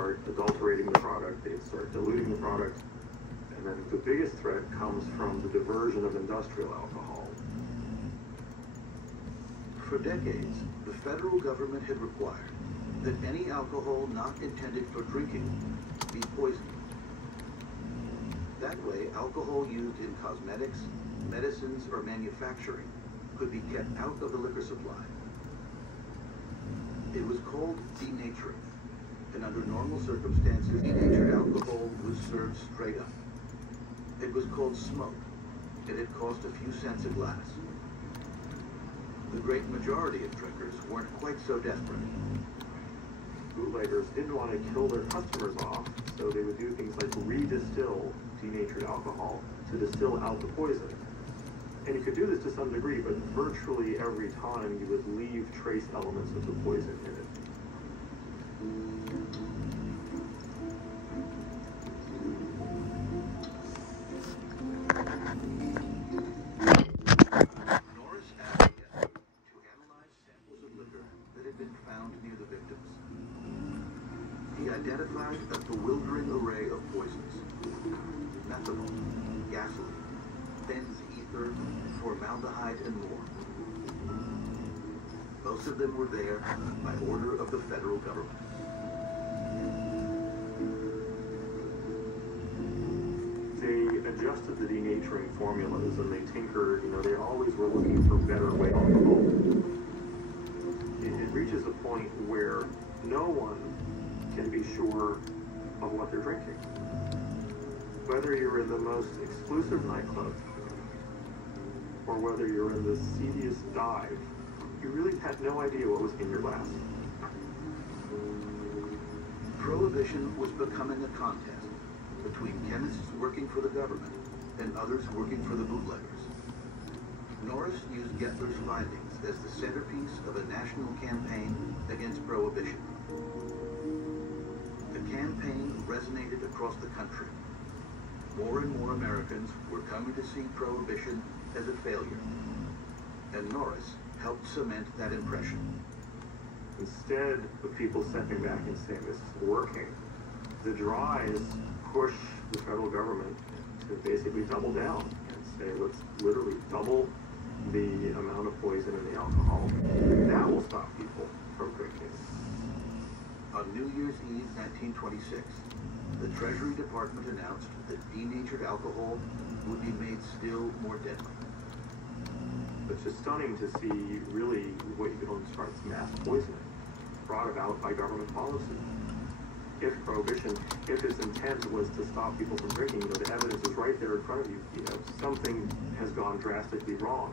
start adulterating the product, they'd start diluting the product, and then the biggest threat comes from the diversion of industrial alcohol. For decades, the federal government had required that any alcohol not intended for drinking be poisoned. That way, alcohol used in cosmetics, medicines, or manufacturing could be kept out of the liquor supply. It was called denaturing, and under normal circumstances, denatured alcohol was served straight up. It was called smoke, and it cost a few cents a glass. The great majority of drinkers weren't quite so desperate. Bootleggers didn't want to kill their customers off, so they would do things like redistill denatured alcohol to distill out the poison. And you could do this to some degree, but virtually every time you would leave trace elements of the poison in it. Norris asked the FBI to analyze samples of liquor that had been found near the victims. He identified a bewildering array of poisons: methanol, gasoline, benzether, formaldehyde, and more. Most of them were there by order of the federal government. They adjusted the denaturing formulas and they tinkered, they always were looking for better way alcohol. It reaches a point where no one can be sure of what they're drinking. Whether you're in the most exclusive nightclub or whether you're in the seediest dive, you really had no idea what was in your glass. Prohibition was becoming a contest between chemists working for the government and others working for the bootleggers. Norris used Gettler's findings as the centerpiece of a national campaign against prohibition. The campaign resonated across the country. More and more Americans were coming to see prohibition as a failure, and Norris helped cement that impression. Instead of people stepping back and saying this is working, the dries push the federal government to basically double down and say, let's literally double the amount of poison in the alcohol. That will stop people from drinking. On New Year's Eve 1926, the Treasury Department announced that denatured alcohol would be made still more deadly. It's just stunning to see really what you could describe as mass poisoning brought about by government policy. If prohibition, if its intent was to stop people from drinking, the evidence is right there in front of you. Something has gone drastically wrong.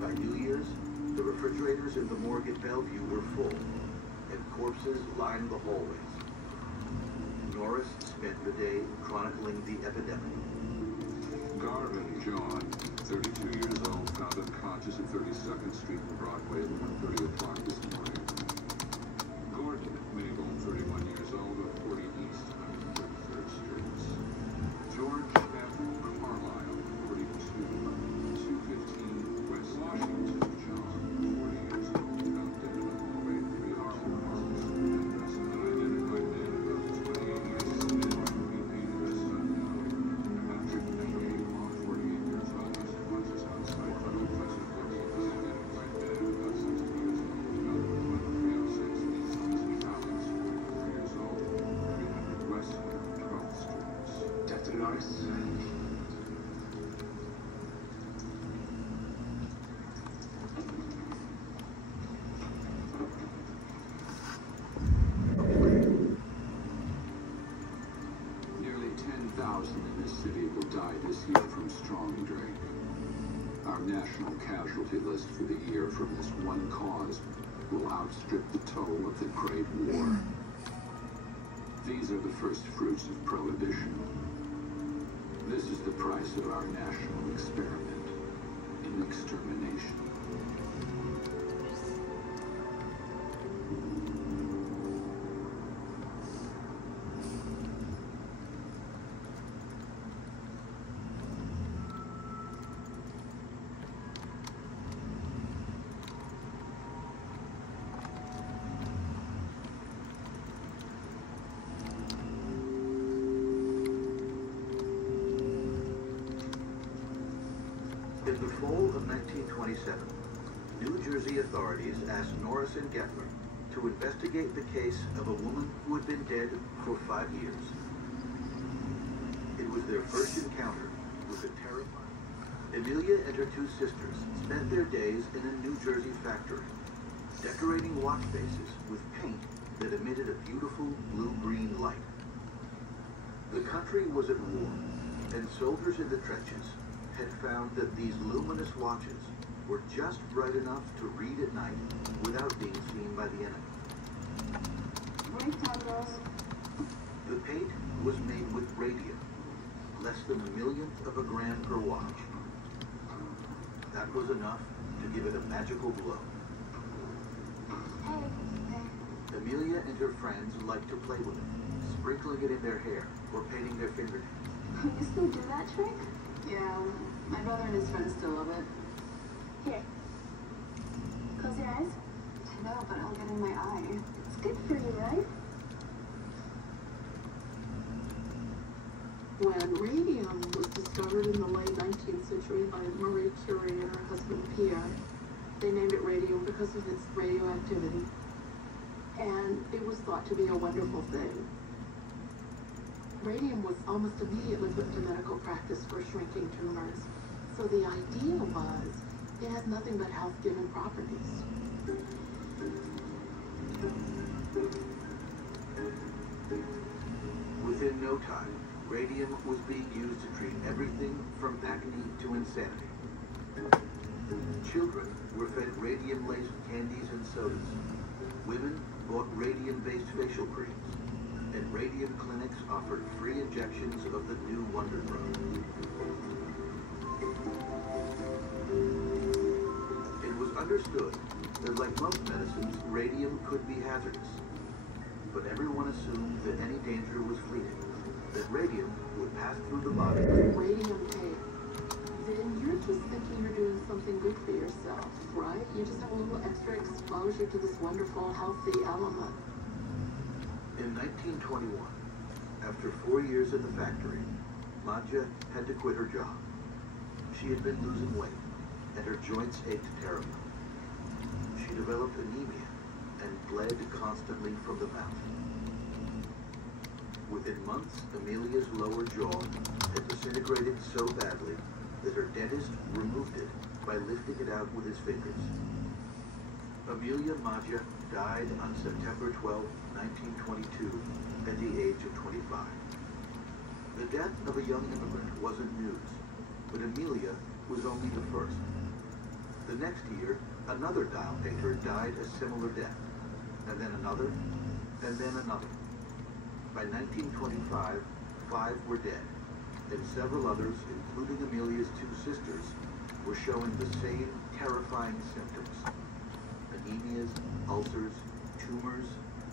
By New Year's, the refrigerators in the morgue at Bellevue were full, and corpses lined the hallways. Norris spent the day chronicling the epidemic. Garvin John, 32 years old, found unconscious at 32nd Street and Broadway at 1:30 o'clock this morning. Gordon Mabel, 31 years old, of 40 East 133rd Streets. George F. Carlisle, 42, 215 West Washington. John, 40 years old, found dead in a hallway at 3 Harlem Parks. Unidentified man about 28 years old, remained arrested unknown. Patrick Henry, 48 years old, was outside Federal President unidentified man about 60 years old, found at 1306 East Disney Palace, 4 years old, 300 West 12th Streets. Death to Norris. Nearly 10,000 in this city will die this year from strong drink. Our national casualty list for the year from this one cause will outstrip the toll of the Great War. These are the first fruits of prohibition. This is the price of our national experiment in extermination. fall of 1927, New Jersey authorities asked Norris and Gettler to investigate the case of a woman who had been dead for 5 years. It was their first encounter with the terrifying. Amelia and her 2 sisters spent their days in a New Jersey factory, decorating watch faces with paint that emitted a beautiful blue-green light. The country was at war, and soldiers in the trenches had found that these luminous watches were just bright enough to read at night without being seen by the enemy. Break time, girls. The paint was made with radium, less than a millionth of a gram per watch. That was enough to give it a magical glow. Hey. Amelia and her friends liked to play with it, sprinkling it in their hair or painting their fingernails. You still do that trick? Yeah, my brother and his friends still love it. Here. Close your eyes. I know, but I'll get in my eye. It's good for you, right? When radium was discovered in the late 19th century by Marie Curie and her husband Pierre, they named it radium because of its radioactivity. And it was thought to be a wonderful thing. Radium was almost immediately put into medical practice for shrinking tumors. So the idea was it has nothing but health-giving properties. Within no time, radium was being used to treat everything from acne to insanity. Children were fed radium-laced candies and sodas. Women bought radium-based facial creams. And radium clinics offered free injections of the new wonder drug. It was understood that, like most medicines, radium could be hazardous. But everyone assumed that any danger was fleeting, that radium would pass through the body. Radium tape. Then you're just thinking you're doing something good for yourself, right? You just have a little extra exposure to this wonderful, healthy element. In 1921, after 4 years in the factory, Madja had to quit her job. She had been losing weight, and her joints ached terribly. She developed anemia and bled constantly from the mouth. Within months, Amelia's lower jaw had disintegrated so badly that her dentist removed it by lifting it out with his fingers. Amelia Madja died on September 12, 1922, at the age of 25. The death of a young immigrant wasn't news, but Amelia was only the first. The next year, another dial painter died a similar death, and then another, and then another. By 1925, 5 were dead, and several others, including Amelia's 2 sisters, were showing the same terrifying symptoms: anemias, ulcers, tumors,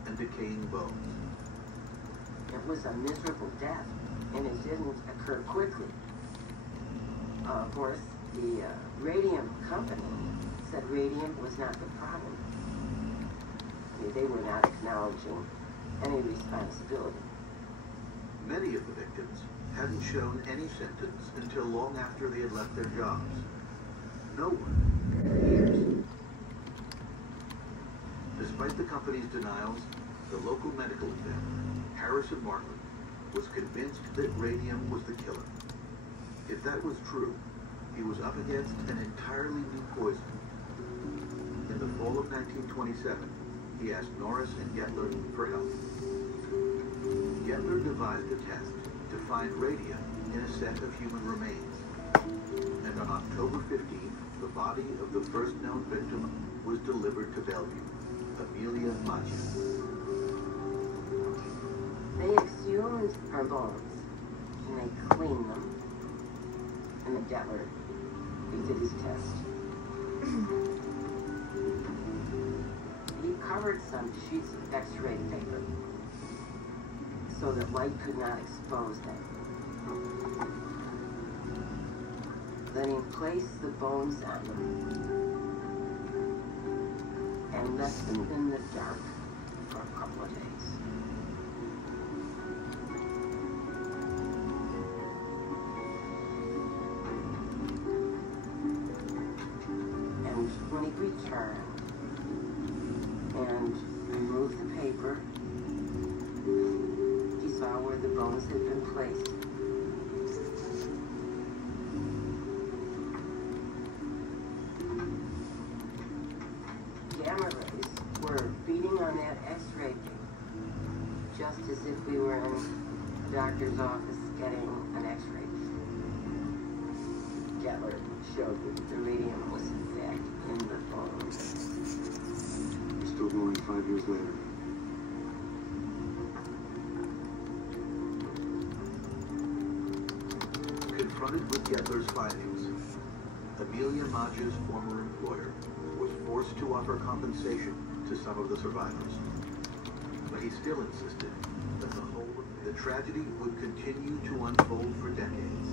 and decaying bones. It was a miserable death, and it didn't occur quickly. Of course, the radium company said radium was not the problem. They were not acknowledging any responsibility. Many of the victims hadn't shown any symptoms until long after they had left their jobs. No one for years. Despite the company's denials, the local medical examiner, Harrison Martin, was convinced that radium was the killer. If that was true, he was up against an entirely new poison. In the fall of 1927, he asked Norris and Gettler for help. Gettler devised a test to find radium in a set of human remains. And on October 15th, the body of the first known victim was delivered to Bellevue, Amelia Madja. They exhumed her bones, and they cleaned them, and the Gettler, he did his test. He covered some sheets of X-ray paper so that light could not expose them. Then he placed the bones on them and left them in the dark for a couple of days. when he returned and removed the paper, he saw where the bones had been placed. Gamma rays were beating on that x-ray beam, just as if we were in a doctor's office getting an x-ray. Gettler showed that the radium was in fact in the bones. We're still going 5 years later. Confronted with Gettler's findings, Amelia Maja's former employer was forced to offer compensation to some of the survivors. But he still insisted that the tragedy would continue to unfold for decades,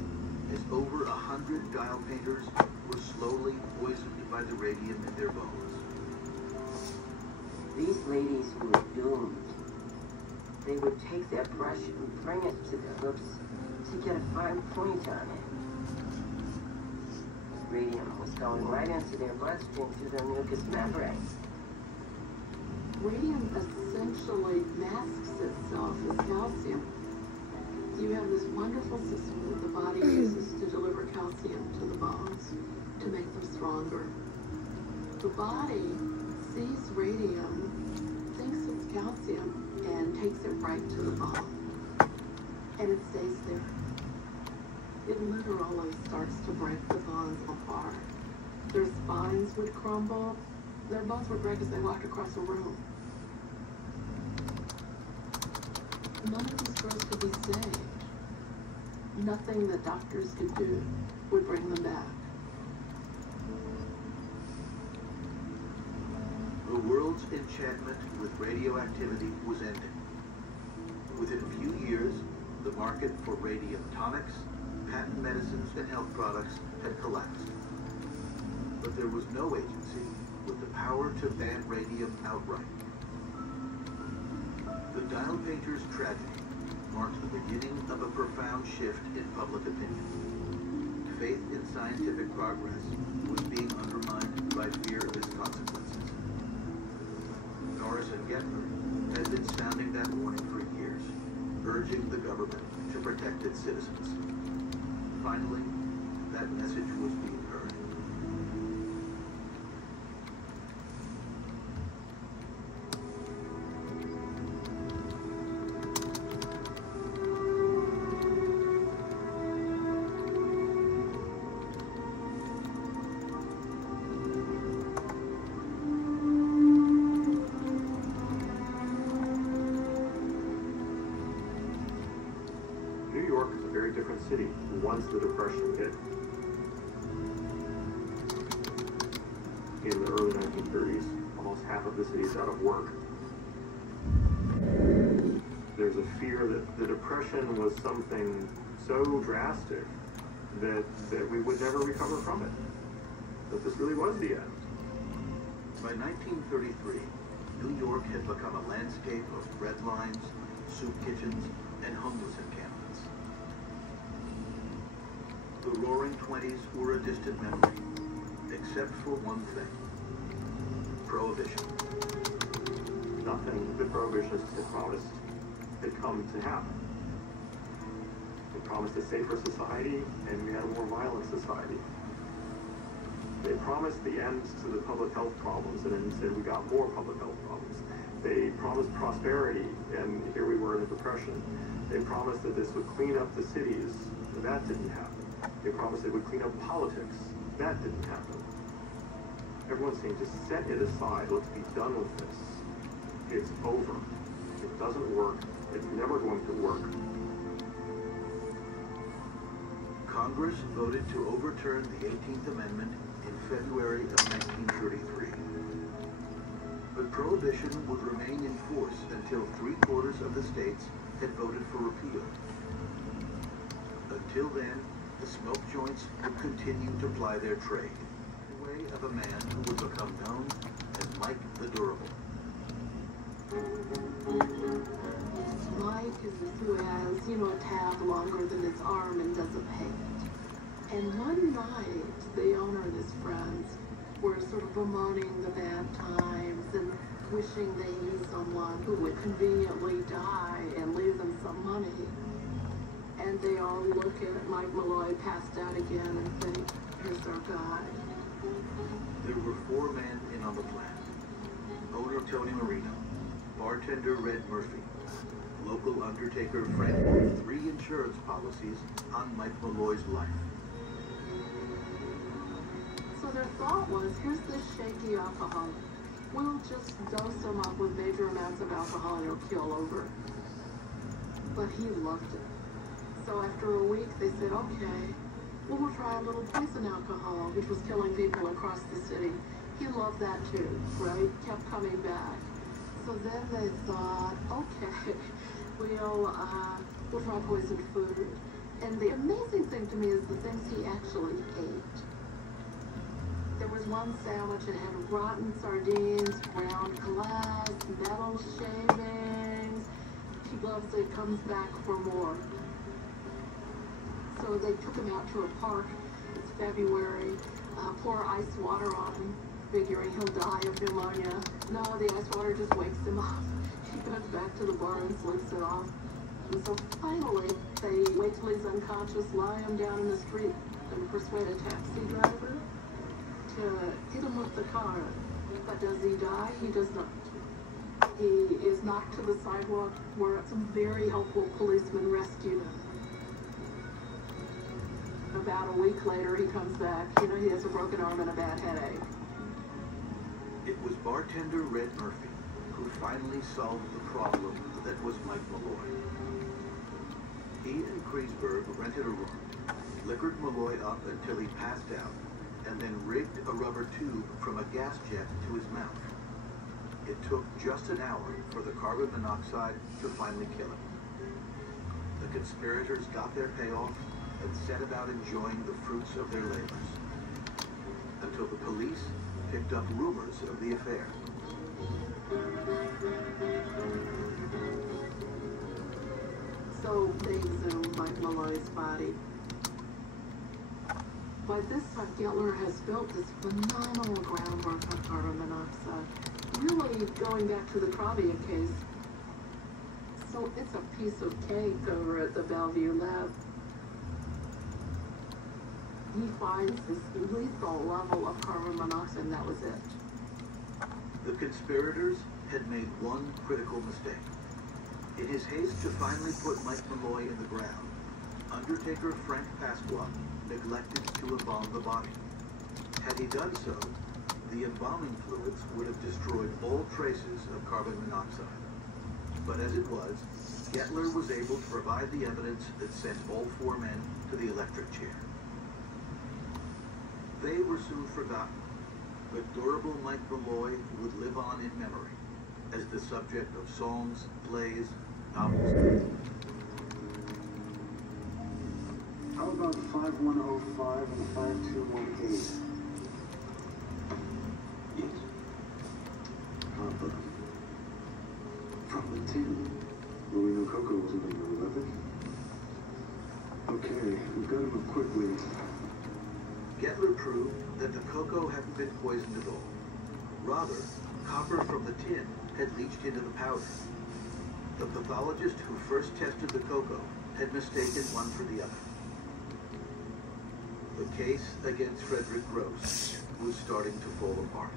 as over 100 dial painters were slowly poisoned by the radium in their bones. These ladies were doomed. They would take that brush and bring it to their lips to get a fine point on it. Radium was going right into their bloodstream through their mucous membrane. Radium essentially masks itself as calcium. You have this wonderful system that the body uses to deliver calcium to the bones to make them stronger. The body sees radium, thinks it's calcium, and takes it right to the bone. And it stays there. It literally starts to break the bones apart. Their spines would crumble. Their bones would break as they walked across a room. None of these girls could be saved. Nothing that doctors could do would bring them back. The world's enchantment with radioactivity was ending. Within a few years, the market for radium tonics, patent medicines, and health products had collapsed. But there was no agency with the power to ban radium outright. The dial painter's tragedy marked the beginning of a profound shift in public opinion. Faith in scientific progress was being undermined by fear of its consequences. Norris and Gettler had been sounding that warning for years, urging the government to protect its citizens. Finally, that message was being heard. New York is a very different city once the Depression hit. In the early 1930s, almost half of the city is out of work. There's a fear that the Depression was something so drastic that we would never recover from it. That this really was the end. By 1933, New York had become a landscape of bread lines, soup kitchens, and homeless encampments. The Roaring Twenties were a distant memory, except for one thing: Prohibition. Nothing the prohibitionists had promised had come to happen. They promised a safer society, and we had a more violent society. They promised the end to the public health problems, and instead we got more public health problems. They promised prosperity, and here we were in a depression. They promised that this would clean up the cities, and that didn't happen. They promised it would clean up politics. That didn't happen. Everyone's saying, just set it aside. Let's be done with this. It's over. It doesn't work. It's never going to work. Congress voted to overturn the 18th Amendment in February of 1933. But Prohibition would remain in force until 3/4 of the states had voted for repeal. Until then, the smoke joints would continue to ply their trade, in the way of a man who would become known as Mike the Durable. Mike is who has, a tab longer than his arm and doesn't paint. And one night, the owner and his friends were sort of bemoaning the bad times and wishing they knew someone who would conveniently die and leave them some money. And they all look at Mike Malloy passed out again and think, here's our guy. There were 4 men in on the plan. Owner Tony Marino, bartender Red Murphy, local undertaker Frank bought 3 insurance policies on Mike Malloy's life. So their thought was, here's this shaky alcoholic. We'll just dose him up with major amounts of alcohol and he'll keel over. But he loved it. So after a week, they said, okay, well, we'll try a little poison alcohol, which was killing people across the city. He loved that too, right? Kept coming back. So then they thought, okay, we'll try poisoned food. And the amazing thing to me is the things he actually ate. There was one sandwich that had rotten sardines, ground glass, metal shavings. He loves it, comes back for more. So they took him out to a park. It's February. Pour ice water on him, figuring he'll die of pneumonia. No, the ice water just wakes him up. He goes back to the bar and sleeps it off. And so finally, they wait till he's unconscious, lie him down in the street, and persuade a taxi driver to hit him with the car. But does he die? He does not. He is knocked to the sidewalk where some very helpful policemen rescue him. About a week later, he comes back. You know, he has a broken arm and a bad headache. It was bartender Red Murphy who finally solved the problem that was Mike Malloy. He and Kreisberg rented a room, liquored Malloy up until he passed out, and then rigged a rubber tube from a gas jet to his mouth. It took just an hour for the carbon monoxide to finally kill him. The conspirators got their payoff and set about enjoying the fruits of their labors, until the police picked up rumors of the affair. So they exhumed Mike Malloy's body. By this time, Gettler has built this phenomenal groundwork on carbon monoxide, really going back to the Cravia case. So it's a piece of cake over at the Bellevue lab. He finds this lethal level of carbon monoxide, and that was it. The conspirators had made one critical mistake. In his haste to finally put Mike Malloy in the ground, Undertaker Frank Pasqua neglected to embalm the body. Had he done so, the embalming fluids would have destroyed all traces of carbon monoxide. But as it was, Gettler was able to provide the evidence that sent all 4 men to the electric chair. They were soon forgotten, but durable Mike Malloy would live on in memory as the subject of songs, plays, novels. How about 5105 and 5218? Yes. Papa. From the tin. Well, we know Coco wasn't in the weapon. Okay, we've got him up quickly. Gettler proved that the cocoa hadn't been poisoned at all. Rather, copper from the tin had leached into the powder. The pathologist who first tested the cocoa had mistaken one for the other. The case against Frederick Gross was starting to fall apart.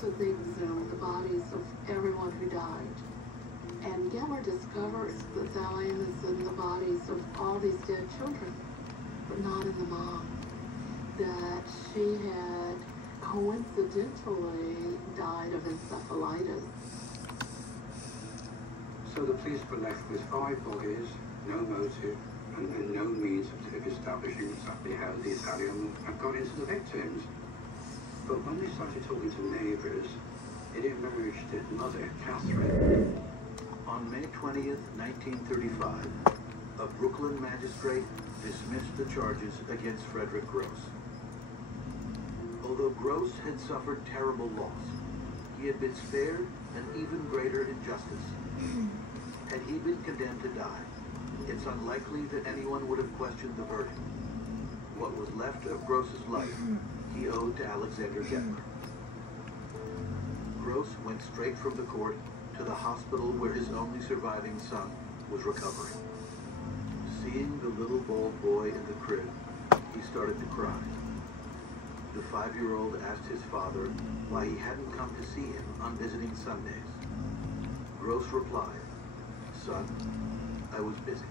So they exhumed the bodies of everyone who died. And Gettler discovers the thallium is in the bodies of all these dead children, but not in the mom. That she had coincidentally died of encephalitis. So the police were left with 5 bodies, no motive, and no means of establishing exactly how the thallium had got into the victims. But when they started talking to neighbours, it emerged that Mother Catherine... On May 20th, 1935, a Brooklyn magistrate dismissed the charges against Frederick Gross. Although Gross had suffered terrible loss, he had been spared an even greater injustice. Had he been condemned to die, it's unlikely that anyone would have questioned the verdict. What was left of Gross's life, he owed to Alexander Gettler. Gross went straight from the court to the hospital where his only surviving son was recovering. Seeing the little bald boy in the crib, he started to cry. The 5-year-old asked his father why he hadn't come to see him on visiting Sundays. Gross replied, "Son, I was busy."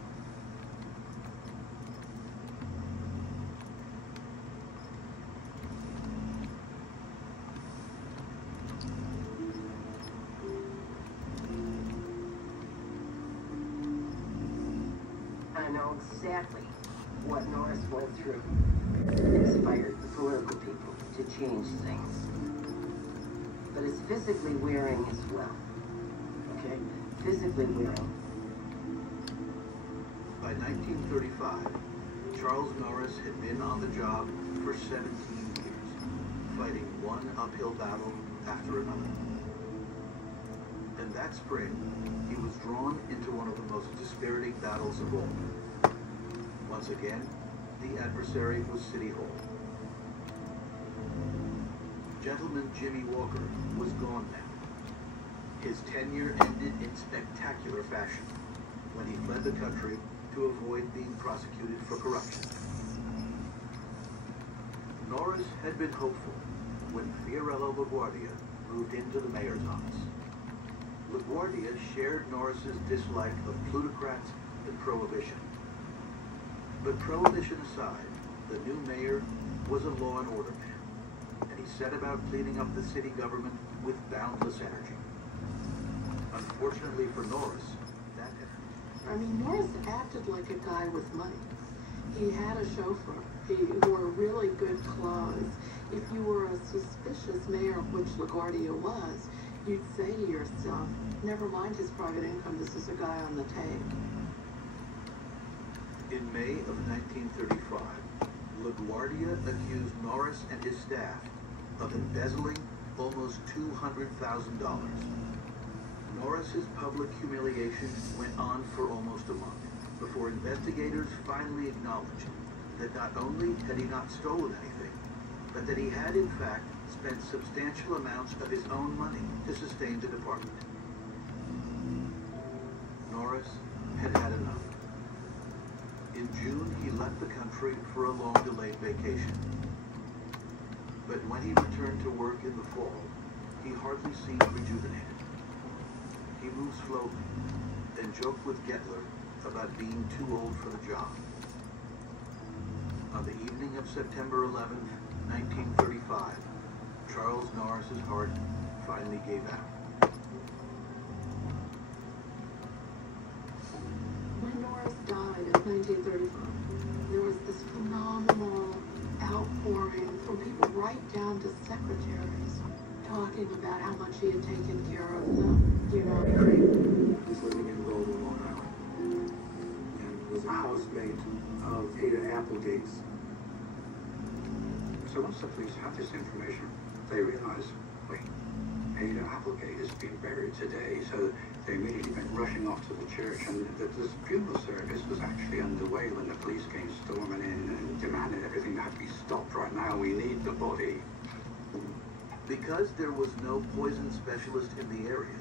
I know exactly what Norris went through. It inspired the political people to change things. But it's physically wearing as well. Okay? Physically wearing. By 1935, Charles Norris had been on the job for 17 years, fighting one uphill battle after another. And that spring, he was drawn into one of the most dispiriting battles of all. Once again, the adversary was City Hall. Gentleman Jimmy Walker was gone now. His tenure ended in spectacular fashion when he fled the country to avoid being prosecuted for corruption. Norris had been hopeful when Fiorello LaGuardia moved into the mayor's office. LaGuardia shared Norris's dislike of plutocrats and prohibition. But prohibition aside, the new mayor was a law and order man, and he set about cleaning up the city government with boundless energy. Unfortunately for Norris, that I mean, Norris acted like a guy with money. He had a chauffeur. He wore really good clothes. If you were a suspicious mayor, which LaGuardia was, you'd say to yourself, never mind his private income, this is a guy on the take. In May of 1935, LaGuardia accused Norris and his staff of embezzling almost $200,000. Norris's public humiliation went on for almost a month before investigators finally acknowledged that not only had he not stolen anything, but that he had in fact spent substantial amounts of his own money to sustain the department. Norris had had enough. In June, he left the country for a long-delayed vacation. But when he returned to work in the fall, he hardly seemed rejuvenated. He moved slowly and joked with Gettler about being too old for the job. On the evening of September 11th, 1935, Charles Norris's heart finally gave out. When Norris died in 1935, there was this phenomenal outpouring from people right down to secretaries talking about how much he had taken care of them. You know, was living in Lowell, Long Island, and was a housemate of Ada Applegate's. So once the police had this information, they realized, wait, Ada Applegate has been buried today, so they immediately went rushing off to the church, and the funeral service was actually underway when the police came storming in and demanded everything had to be stopped right now. We need the body. Because there was no poison specialist in the area,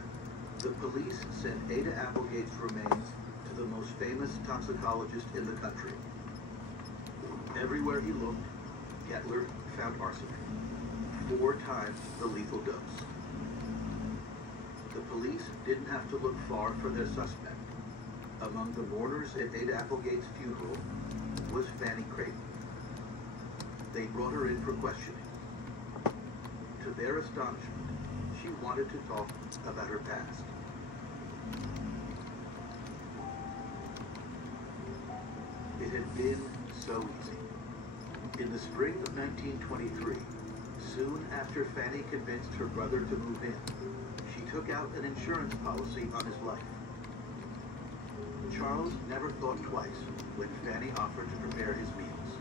the police sent Ada Applegate's remains to the most famous toxicologist in the country. Everywhere he looked, Gettler found arsenic, 4 times the lethal dose. The police didn't have to look far for their suspect. Among the mourners at Ada Applegate's funeral was Fanny Creighton. They brought her in for questioning. To their astonishment, she wanted to talk about her past. It had been so easy. In the spring of 1923, soon after Fanny convinced her brother to move in, she took out an insurance policy on his life. Charles never thought twice when Fanny offered to prepare his meals.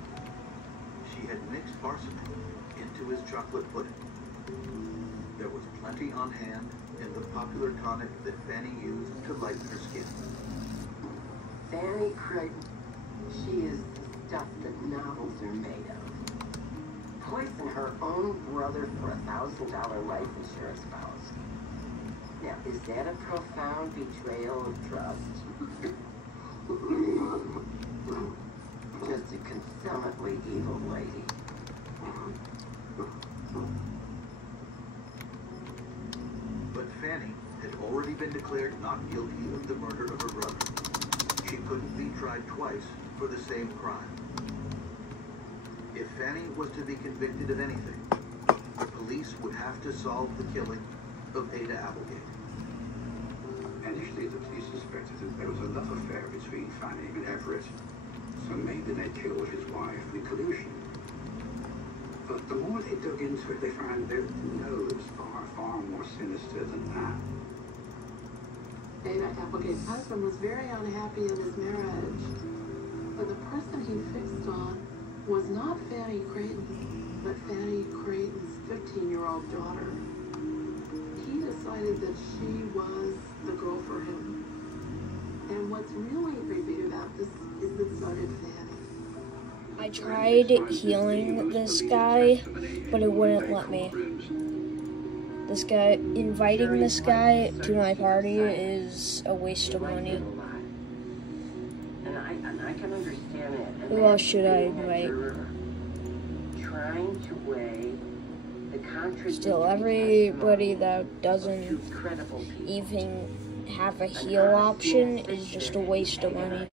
She had mixed arsenic into his chocolate pudding. There was plenty on hand in the popular tonic that Fanny used to lighten her skin. Fanny Creighton, she is the stuff that novels are made of. poison her own brother for $1,000 life insurance policy. Now, is that a profound betrayal of trust? Just a consummately evil lady. But Fanny had already been declared not guilty of the murder of her brother. She couldn't be tried twice for the same crime. If Fanny was to be convicted of anything, the police would have to solve the killing of Ada Applegate. Initially, the police suspected that there was a love affair between Fanny and Everett, so maybe they killed his wife with collusion. But the more they dug into it, they found that no, it was far, far more sinister than that. Ada Applegate's husband was very unhappy in his marriage, but the person he fixed on was not Fanny Creighton, but Fanny Creighton's 15-year-old daughter. He decided that she was the girl for him. And what's really creepy about this is that so did Fanny. I tried healing this guy, but it wouldn't let me. This guy, inviting this guy to my party is a waste of money. And I can understand it. Who else should I invite? Trying to weigh the contradictory Still, everybody that doesn't two credible people. even have a heal option is just a waste of money.